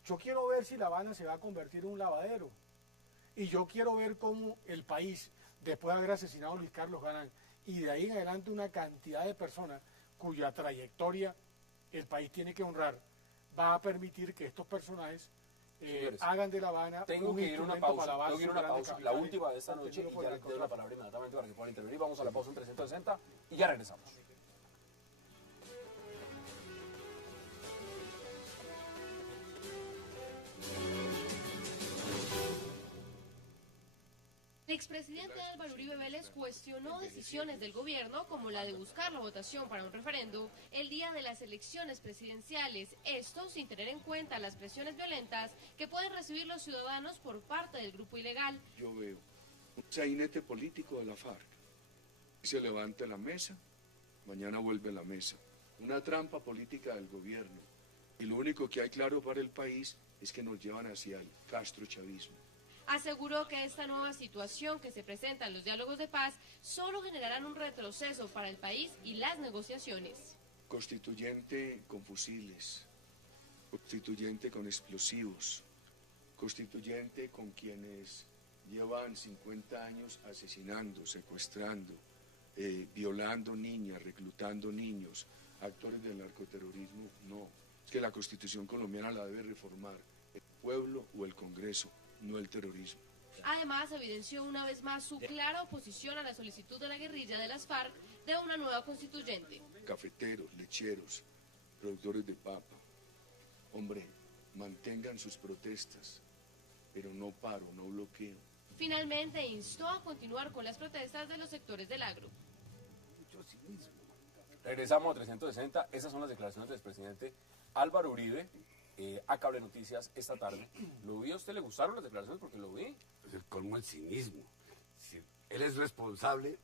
Yo quiero ver si La Habana se va a convertir en un lavadero. Y yo quiero ver cómo el país, después de haber asesinado a Luis Carlos Galán, y de ahí en adelante una cantidad de personas, cuya trayectoria el país tiene que honrar, va a permitir que estos personajes hagan de La Habana Tengo un que ir a una instrumento para pausa, lavar tengo que ir a sus una grandes pausa, la capitales, última de esta noche, obtenido y por ya el les doy la narcotráfico. palabra inmediatamente para que puedan intervenir. Vamos a la pausa en 360 y ya regresamos. El expresidente Álvaro Uribe Vélez cuestionó decisiones del gobierno como la de buscar la votación para un referendo el día de las elecciones presidenciales, esto sin tener en cuenta las presiones violentas que pueden recibir los ciudadanos por parte del grupo ilegal. Yo veo un sainete político de la FARC. Se levanta la mesa, mañana vuelve la mesa. Una trampa política del gobierno. Y lo único que hay claro para el país es que nos llevan hacia el castrochavismo. Aseguró que esta nueva situación que se presenta en los diálogos de paz solo generarán un retroceso para el país y las negociaciones. Constituyente con fusiles, constituyente con explosivos, constituyente con quienes llevan 50 años asesinando, secuestrando, violando niñas, reclutando niños, actores del narcoterrorismo, no. Es que la Constitución colombiana la debe reformar el pueblo o el Congreso, no el terrorismo. Además, evidenció una vez más su clara oposición a la solicitud de la guerrilla de las FARC de una nueva constituyente. Cafeteros, lecheros, productores de papa. Hombre, mantengan sus protestas, pero no paro, no bloqueo. Finalmente, instó a continuar con las protestas de los sectores del agro. Regresamos a 360. Esas son las declaraciones del expresidente Álvaro Uribe a Cable Noticias esta tarde. ¿Lo vi? ¿A usted le gustaron las declaraciones? Porque lo vi. Es el colmo del cinismo. Si él es responsable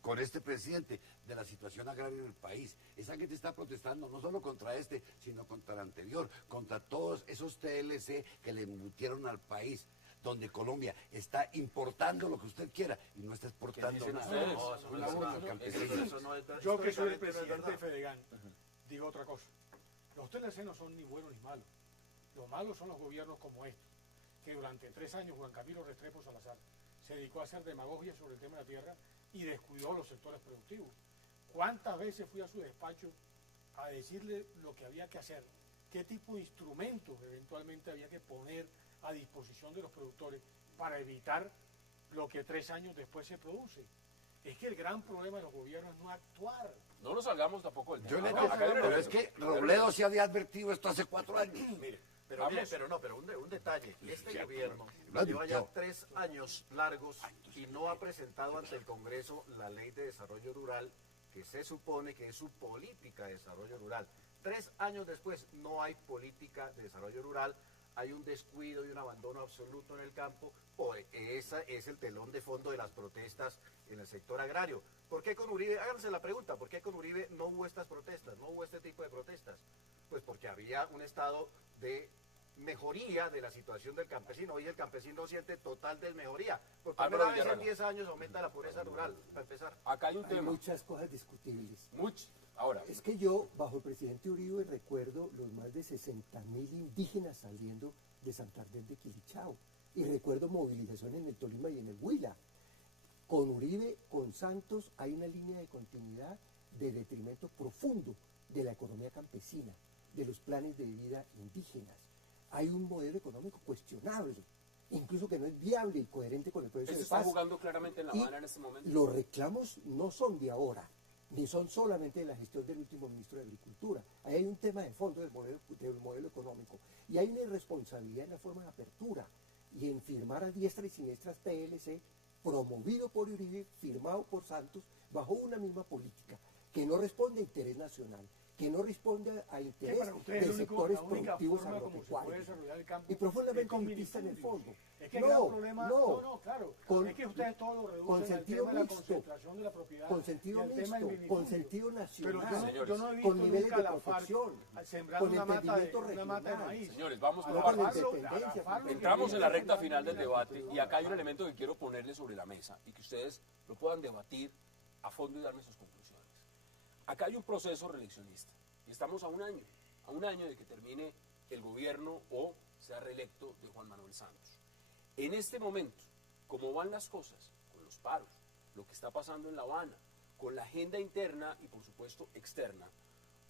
con este presidente de la situación agraria en el país. Esa gente está protestando no solo contra este, sino contra el anterior, contra todos esos TLC que le embutieron al país, donde Colombia está importando lo que usted quiera y no está exportando nada. Yo que soy el presidente de Fedegan, digo otra cosa. Los TLC no son ni buenos ni malos. Los malos son los gobiernos como estos, que durante 3 años Juan Camilo Restrepo Salazar se dedicó a hacer demagogia sobre el tema de la tierra y descuidó los sectores productivos. ¿Cuántas veces fui a su despacho a decirle lo que había que hacer? ¿Qué tipo de instrumentos eventualmente había que poner a disposición de los productores para evitar lo que 3 años después se produce? Es que el gran problema de los gobiernos es no actuar. No nos salgamos tampoco del tema. Pero es que Robledo se había advertido esto hace 4 años. Mire, pero un detalle. Este gobierno lleva ya 3 años largos y no ha presentado ante el Congreso la ley de desarrollo rural, que se supone que es su política de desarrollo rural. 3 años después no hay política de desarrollo rural, hay un descuido y un abandono absoluto en el campo. Ese es el telón de fondo de las protestas en el sector agrario. ¿Por qué con Uribe? Háganse la pregunta, ¿por qué con Uribe no hubo estas protestas, no hubo este tipo de protestas? Pues porque había un estado de mejoría de la situación del campesino. Hoy el campesino siente total desmejoría. Por primera vez en 10 años aumenta la pobreza rural, para empezar. Acá hay un tema. Hay muchas cosas discutibles. Ahora. Es que yo, bajo el presidente Uribe, recuerdo los más de 60.000 indígenas saliendo de Santander de Quilichao. Y recuerdo movilizaciones en el Tolima y en el Huila. Con Uribe, con Santos, hay una línea de continuidad de detrimento profundo de la economía campesina, de los planes de vida indígenas. Hay un modelo económico cuestionable, incluso que no es viable y coherente con el proceso de paz. ¿Está jugando claramente en La Habana en este momento? Los reclamos no son de ahora, ni son solamente de la gestión del último ministro de Agricultura. Ahí hay un tema de fondo del modelo económico. Y hay una irresponsabilidad en la forma de apertura y en firmar a diestra y siniestras PLC, promovido por Uribe, firmado por Santos, bajo una misma política, que no responde a interés nacional, que no responde a interés de sectores productivos agropecuarios y profundamente elitista en el fondo. Es que el gran problema, claro, es que ustedes todo lo reducen al tema de la concentración de la propiedad, con sentido mixto, con sentido nacional, pero yo no he visto con niveles nunca de la FARC protección, sembrando con una mata de maíz. Señores, vamos por partes. Entramos en la recta final del debate y acá hay un elemento que quiero ponerle sobre la mesa y que ustedes lo puedan debatir a fondo y darme sus conclusiones. Acá hay un proceso reeleccionista y estamos a un año de que termine el gobierno o sea reelecto de Juan Manuel Santos. En este momento, ¿cómo van las cosas con los paros? Lo que está pasando en La Habana, con la agenda interna y por supuesto externa,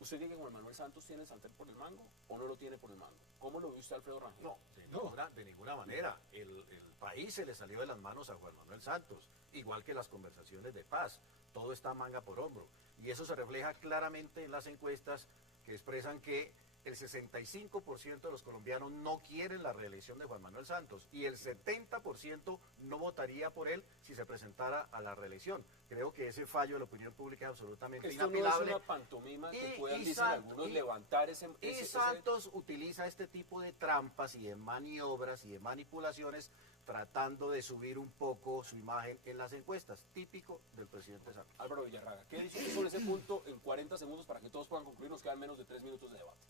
¿usted cree que Juan Manuel Santos tiene el sartén por el mango o no lo tiene por el mango? ¿Cómo lo ve usted, Alfredo Rangel? No, de ninguna manera. El país se le salió de las manos a Juan Manuel Santos, igual que las conversaciones de paz. Todo está manga por hombro. Y eso se refleja claramente en las encuestas que expresan que el 65% de los colombianos no quieren la reelección de Juan Manuel Santos y el 70% no votaría por él si se presentara a la reelección. Creo que ese fallo de la opinión pública es absolutamente Esto inapelable. no es una pantomima que puedan, dicen algunos, levantar ese... Santos utiliza este tipo de trampas y de maniobras y de manipulaciones tratando de subir un poco su imagen en las encuestas, típico del presidente Santos. Álvaro Villarraga, ¿qué dice usted sobre ese punto en 40 segundos para que todos puedan concluir? Nos quedan menos de 3 minutos de debate.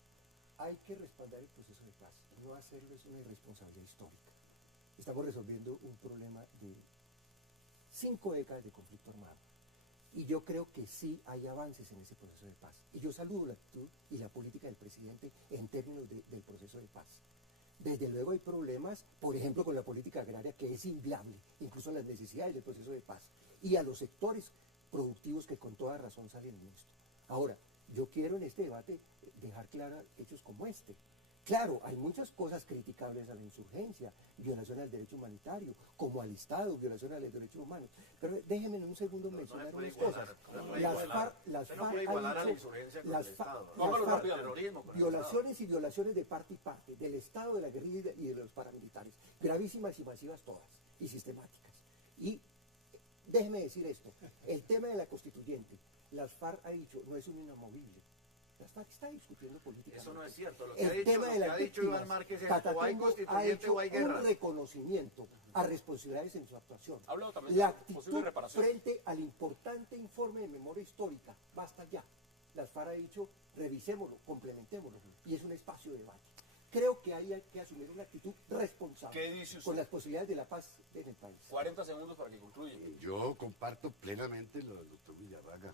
Hay que respaldar el proceso de paz. No hacerlo es una irresponsabilidad histórica. Estamos resolviendo un problema de 5 décadas de conflicto armado. Y yo creo que sí hay avances en ese proceso de paz. Y yo saludo la actitud y la política del presidente en términos del proceso de paz. Desde luego hay problemas, por ejemplo, con la política agraria, que es inviable, incluso en las necesidades del proceso de paz, y a los sectores productivos que con toda razón salen en esto. Ahora, yo quiero en este debate dejar claros hechos como este. Claro, hay muchas cosas criticables a la insurgencia, violación al derecho humanitario, como al Estado, violación a los derechos humanos. Pero déjenme en un segundo mencionar unas cosas. Las FARC violaciones y violaciones de parte y parte, del Estado, de la guerrilla y de los paramilitares, gravísimas y masivas todas, y sistemáticas. Y déjenme decir esto, el tema de la constituyente, las FARC ha dicho, no es un inamovible. Las FARC está discutiendo política. Eso no es cierto. Lo que ha dicho Iván Márquez es o hay constituyente o hay guerra. Un reconocimiento a responsabilidades en su actuación. También la actitud frente al importante informe de memoria histórica, basta ya. Las FARC ha dicho, revisémoslo, complementémoslo, y es un espacio de debate. Creo que hay que asumir una actitud responsable con las posibilidades de la paz en el país. 40 segundos para que concluya. Yo comparto plenamente lo del doctor Villarraga.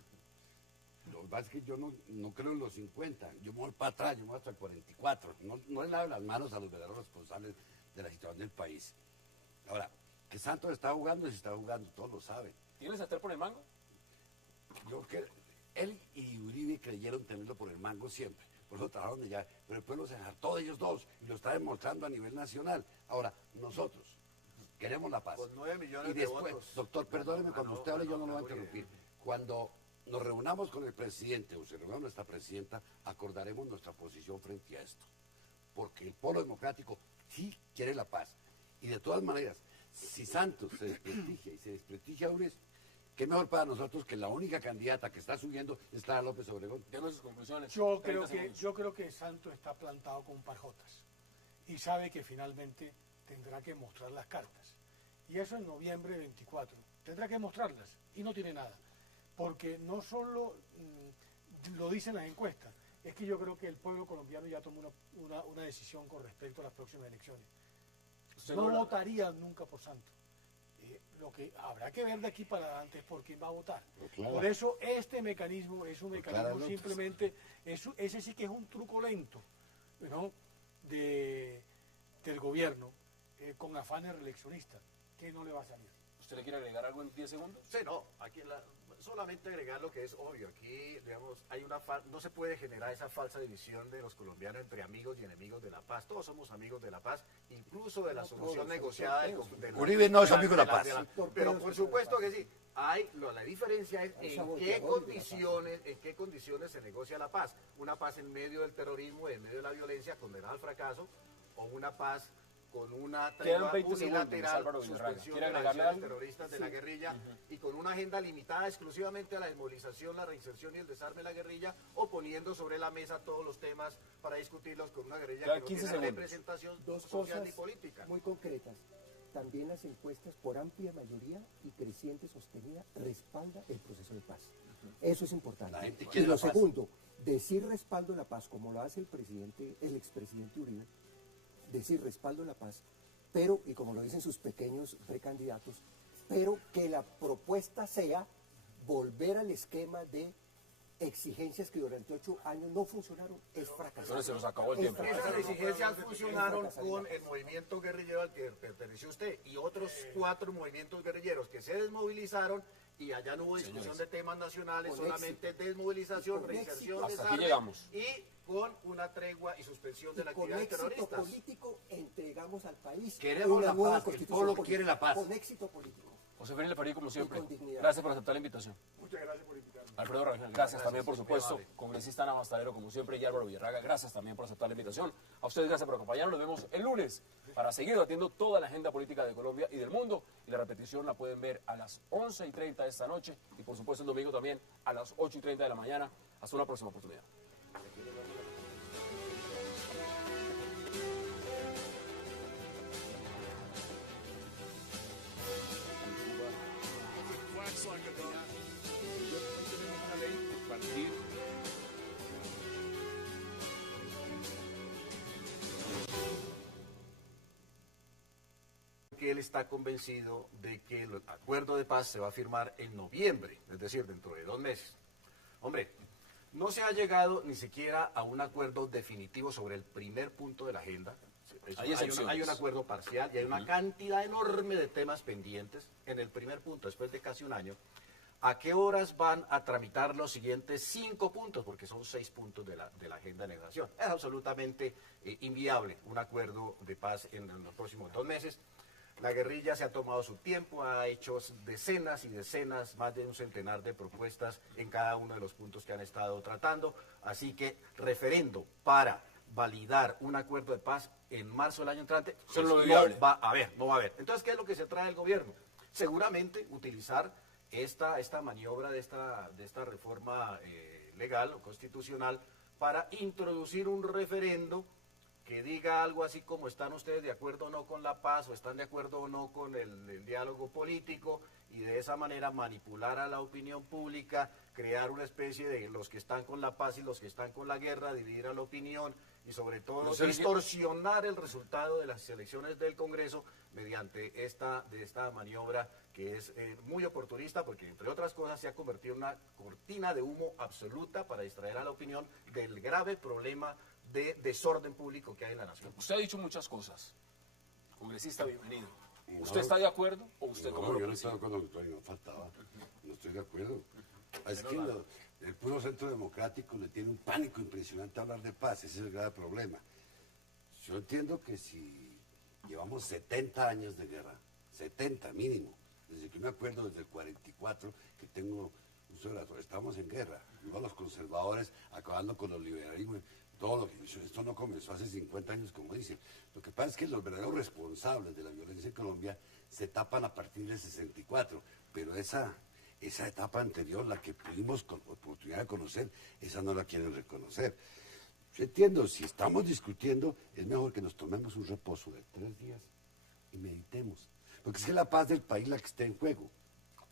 Lo que pasa es que yo no creo en los 50, yo me voy para atrás, yo me voy hasta el 44. No le lavo las manos a los verdaderos responsables de la situación del país. Ahora, que Santos está jugando, se está jugando, todos lo saben. ¿Tienes sartén por el mango? Yo creo que él y Uribe creyeron tenerlo por el mango siempre. Por eso trabajaron de allá, pero el pueblo se hartó de ellos dos y lo está demostrando a nivel nacional. Ahora, nosotros queremos la paz. Con 9 millones y después, de votos. Doctor, perdóneme, cuando usted hable yo no lo voy a interrumpir. Cuando nos reunamos con el presidente o se reúna nuestra presidenta, acordaremos nuestra posición frente a esto. Porque el polo democrático sí quiere la paz. Y de todas maneras, si Santos se desprestigia y se desprestigia a Uribe, ¿qué mejor para nosotros que la única candidata que está subiendo es Clara López Obregón? Demos sus conclusiones. Yo creo que Santos está plantado con parjotas y sabe que finalmente tendrá que mostrar las cartas. Y eso en noviembre 24. Tendrá que mostrarlas y no tiene nada. Porque no solo lo dicen las encuestas, es que yo creo que el pueblo colombiano ya tomó una decisión con respecto a las próximas elecciones. No votaría nunca por Santos. Lo que habrá que ver de aquí para adelante es por quién va a votar. Claro. Por eso este mecanismo es un mecanismo simplemente, ese sí que es un truco lento, ¿no? del gobierno con afanes reeleccionistas, que no le va a salir. ¿Usted le quiere agregar algo en 10 segundos? Sí, no, aquí solamente agregar lo que es obvio. Aquí, digamos, no se puede generar esa falsa división de los colombianos entre amigos y enemigos de la paz. Todos somos amigos de la paz, incluso de la solución negociada. Uribe no es amigo de la paz. Pero por supuesto que sí. La diferencia es en qué condiciones se negocia la paz. Una paz en medio del terrorismo, en medio de la violencia, condenada al fracaso, o una paz con una tregua unilateral, suspensión de las acciones terroristas de la guerrilla y con una agenda limitada exclusivamente a la desmovilización, la reinserción y el desarme de la guerrilla, o poniendo sobre la mesa todos los temas para discutirlos con una guerrilla que no tiene representación social ni política. Muy concretas. También las encuestas por amplia mayoría y creciente sostenida respalda el proceso de paz. Eso es importante. Y lo segundo, decir respaldo a la paz, como lo hace el expresidente Uribe, decir respaldo a la paz, pero, y como lo dicen sus pequeños precandidatos, pero que la propuesta sea volver al esquema de exigencias que durante 8 años no funcionaron, es fracasado. Entonces se nos acabó el tiempo. Esas exigencias funcionaron con el movimiento guerrillero al que perteneció usted y otros 4 movimientos guerrilleros que se desmovilizaron y allá no hubo discusión Señores, de temas nacionales, con solamente éxito. desmovilización, Con reinserción, éxito. Hasta aquí desarme, llegamos. y con una tregua y suspensión de la Y con actividad de éxito terroristas. político entregamos al país Queremos una la nueva paz, el constitución pueblo política. quiere la paz. Con éxito político. José Félix Lefarí, como siempre, con dignidad. gracias por aceptar la invitación. Muchas gracias por invitarme. Alfredo Rangel, gracias también, por muy supuesto. amable. Congresista Ana Bastalero, como siempre, y Álvaro Villarraga, gracias también por aceptar la invitación. A ustedes, gracias por acompañarnos. Nos vemos el lunes para seguir debatiendo toda la agenda política de Colombia y del mundo. Y la repetición la pueden ver a las 11:30 de esta noche y, por supuesto, el domingo también a las 8:30 de la mañana. Hasta una próxima oportunidad. Que él está convencido de que el acuerdo de paz se va a firmar en noviembre, es decir, dentro de 2 meses. Hombre, no se ha llegado ni siquiera a un acuerdo definitivo sobre el primer punto de la agenda. Hay un acuerdo parcial y hay una cantidad enorme de temas pendientes en el primer punto, después de casi un año. ¿A qué horas van a tramitar los siguientes 5 puntos? Porque son 6 puntos de la agenda de negociación. Es absolutamente inviable un acuerdo de paz en los próximos 2 meses. La guerrilla se ha tomado su tiempo, ha hecho decenas y decenas, más de un centenar de propuestas en cada uno de los puntos que han estado tratando. Así que referendo para validar un acuerdo de paz en marzo del año entrante, Eso pues no es viable. no va a haber. Entonces, ¿qué es lo que se trae el gobierno? Seguramente utilizar esta maniobra de esta reforma legal o constitucional para introducir un referendo que diga algo así como están ustedes de acuerdo o no con la paz, o están de acuerdo o no con el diálogo político, y de esa manera manipular a la opinión pública, crear una especie de los que están con la paz y los que están con la guerra, dividir a la opinión y sobre todo distorsionar el resultado de las elecciones del Congreso mediante esta maniobra que es muy oportunista, porque entre otras cosas se ha convertido en una cortina de humo absoluta para distraer a la opinión del grave problema de desorden público que hay en la nación. Usted ha dicho muchas cosas. Congresista, bienvenido. No. ¿Usted está de acuerdo o usted como No, lo yo no estoy percibe? de acuerdo con no faltaba. No estoy de acuerdo. Es que el puro centro democrático le tiene un pánico impresionante a hablar de paz. Ese es el grave problema. Yo entiendo que si llevamos 70 años de guerra, 70 mínimo, desde que me acuerdo desde el 44 que tengo uso de la razón, estamos en guerra. Luego los conservadores acabando con los liberalismos. Todo lo que esto no comenzó hace 50 años, como dicen. Lo que pasa es que los verdaderos responsables de la violencia en Colombia se tapan a partir del 64, pero esa etapa anterior, la que tuvimos oportunidad de conocer, esa no la quieren reconocer. Yo entiendo, si estamos discutiendo, es mejor que nos tomemos un reposo de 3 días y meditemos. Porque es que la paz del país la que está en juego.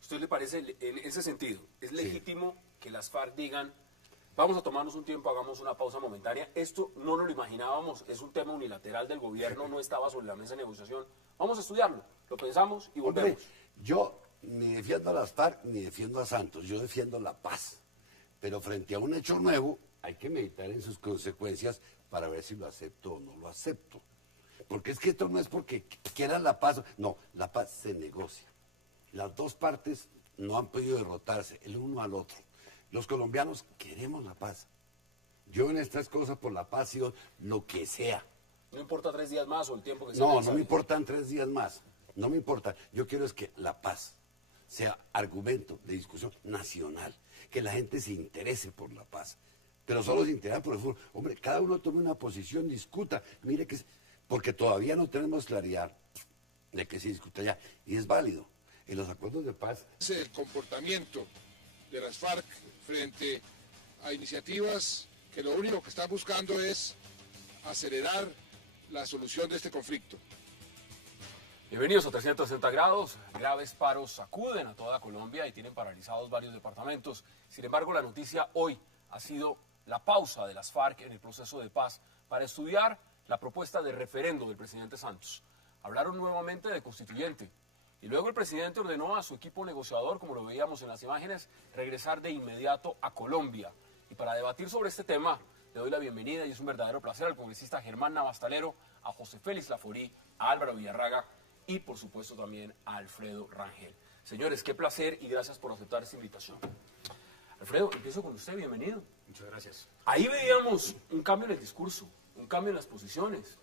¿Usted le parece, en ese sentido, es legítimo que las FARC digan: vamos a tomarnos un tiempo, hagamos una pausa momentánea? Esto no nos lo imaginábamos, es un tema unilateral del gobierno, no estaba sobre la mesa de negociación. Vamos a estudiarlo, lo pensamos y volvemos. Hombre, yo ni defiendo a las FARC ni defiendo a Santos, yo defiendo la paz. Pero frente a un hecho nuevo, hay que meditar en sus consecuencias para ver si lo acepto o no lo acepto. Porque es que esto no es porque quieran la paz, no, la paz se negocia. Las dos partes no han podido derrotarse el uno al otro. Los colombianos queremos la paz. Yo en estas cosas por la paz digo lo que sea. ¿No importa 3 días más o el tiempo que sea? No, no me importan 3 días más. No me importa. Yo quiero es que la paz sea argumento de discusión nacional. Que la gente se interese por la paz. Pero solo se interesa por el fútbol. Hombre, cada uno tome una posición, discuta. Mire que porque todavía no tenemos claridad de que se discuta ya. Y es válido. En los acuerdos de paz. El comportamiento de las FARC frente a iniciativas que lo único que están buscando es acelerar la solución de este conflicto. Bienvenidos a 360 grados. Graves paros sacuden a toda Colombia y tienen paralizados varios departamentos. Sin embargo, la noticia hoy ha sido la pausa de las FARC en el proceso de paz para estudiar la propuesta de referendo del presidente Santos. Hablaron nuevamente de constituyente. Y luego el presidente ordenó a su equipo negociador, como lo veíamos en las imágenes, regresar de inmediato a Colombia. Y para debatir sobre este tema, le doy la bienvenida y es un verdadero placer al congresista Germán Navastalero, a José Félix Lefarí, a Álvaro Villarraga y por supuesto también a Alfredo Rangel. Señores, qué placer y gracias por aceptar esta invitación. Alfredo, empiezo con usted, bienvenido. Muchas gracias. Ahí veíamos un cambio en el discurso, un cambio en las posiciones.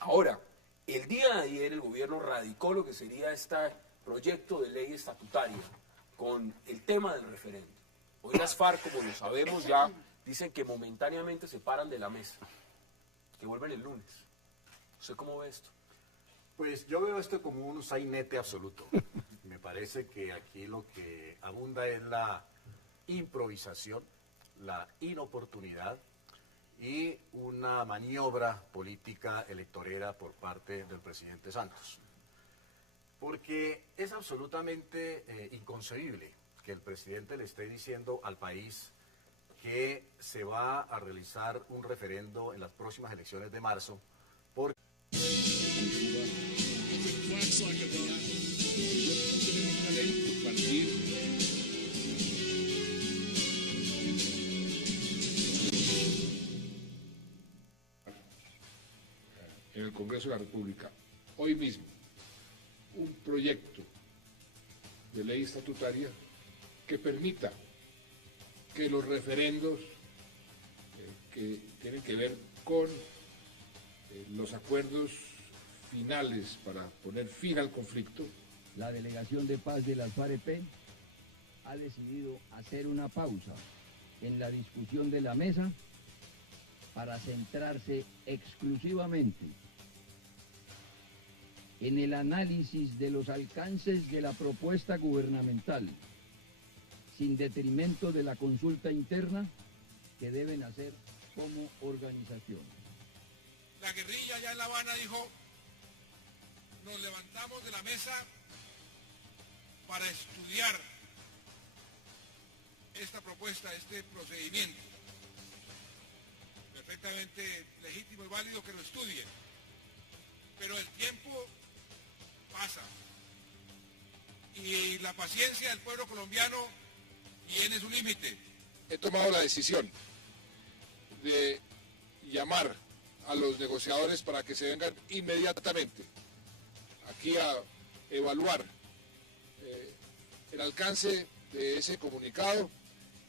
Ahora, el día de ayer el gobierno radicó lo que sería este proyecto de ley estatutaria con el tema del referéndum. Hoy las FARC, como lo sabemos ya, dicen que momentáneamente se paran de la mesa, que vuelven el lunes. ¿Usted cómo ve esto? Pues yo veo esto como un sainete absoluto. Me parece que aquí lo que abunda es la improvisación, la inoportunidad y una maniobra política electorera por parte del presidente Santos. Porque es absolutamente inconcebible que el presidente le esté diciendo al país que se va a realizar un referendo en las próximas elecciones de marzo. En el Congreso de la República, hoy mismo, un proyecto de ley estatutaria que permita que los referendos que tienen que ver con los acuerdos finales para poner fin al conflicto. La Delegación de Paz de las FAREP ha decidido hacer una pausa en la discusión de la mesa para centrarse exclusivamente en el análisis de los alcances de la propuesta gubernamental, sin detrimento de la consulta interna que deben hacer como organización. La guerrilla ya en La Habana dijo, nos levantamos de la mesa para estudiar esta propuesta, este procedimiento. Perfectamente legítimo y válido que lo estudien, pero el tiempo pasa y la paciencia del pueblo colombiano tiene su límite. He tomado la decisión de llamar a los negociadores para que se vengan inmediatamente aquí a evaluar el alcance de ese comunicado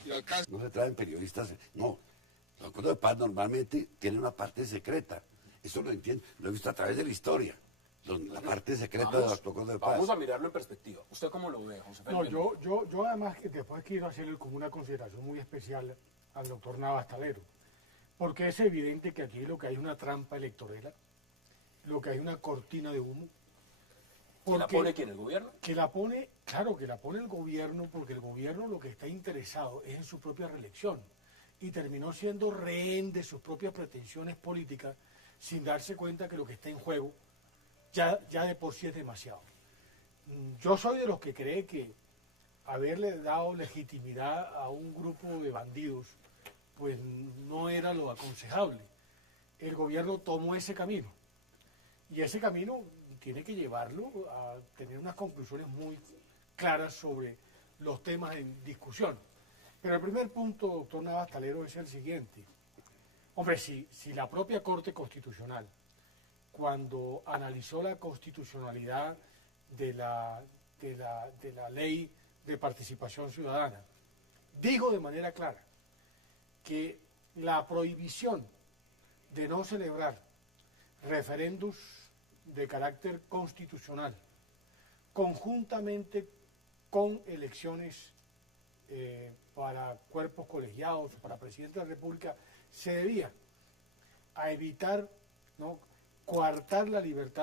y el alcance. No se traen periodistas, no. Los acuerdos de paz normalmente tienen una parte secreta. Eso lo entiendo, lo he visto a través de la historia. La parte secreta de los acuerdos de paz. Vamos a mirarlo en perspectiva. ¿Usted cómo lo ve, José No, Fernando? yo además que después quiero hacerle como una consideración muy especial al doctor Navas Talero, porque es evidente que aquí lo que hay es una trampa electoral, lo que hay una cortina de humo. ¿Que la pone quién, el gobierno? Que la pone, claro, que la pone el gobierno, porque el gobierno lo que está interesado es en su propia reelección y terminó siendo rehén de sus propias pretensiones políticas sin darse cuenta que lo que está en juego ya de por sí es demasiado. Yo soy de los que cree que haberle dado legitimidad a un grupo de bandidos pues no era lo aconsejable. El gobierno tomó ese camino y ese camino tiene que llevarlo a tener unas conclusiones muy claras sobre los temas en discusión. Pero el primer punto, doctor Navas Talero, es el siguiente. Hombre, si la propia Corte Constitucional, cuando analizó la constitucionalidad de la ley de participación ciudadana, dijo de manera clara que la prohibición de no celebrar referendos de carácter constitucional conjuntamente con elecciones para cuerpos colegiados, para presidente de la República, se debía a evitar, ¿no?, coartar la libertad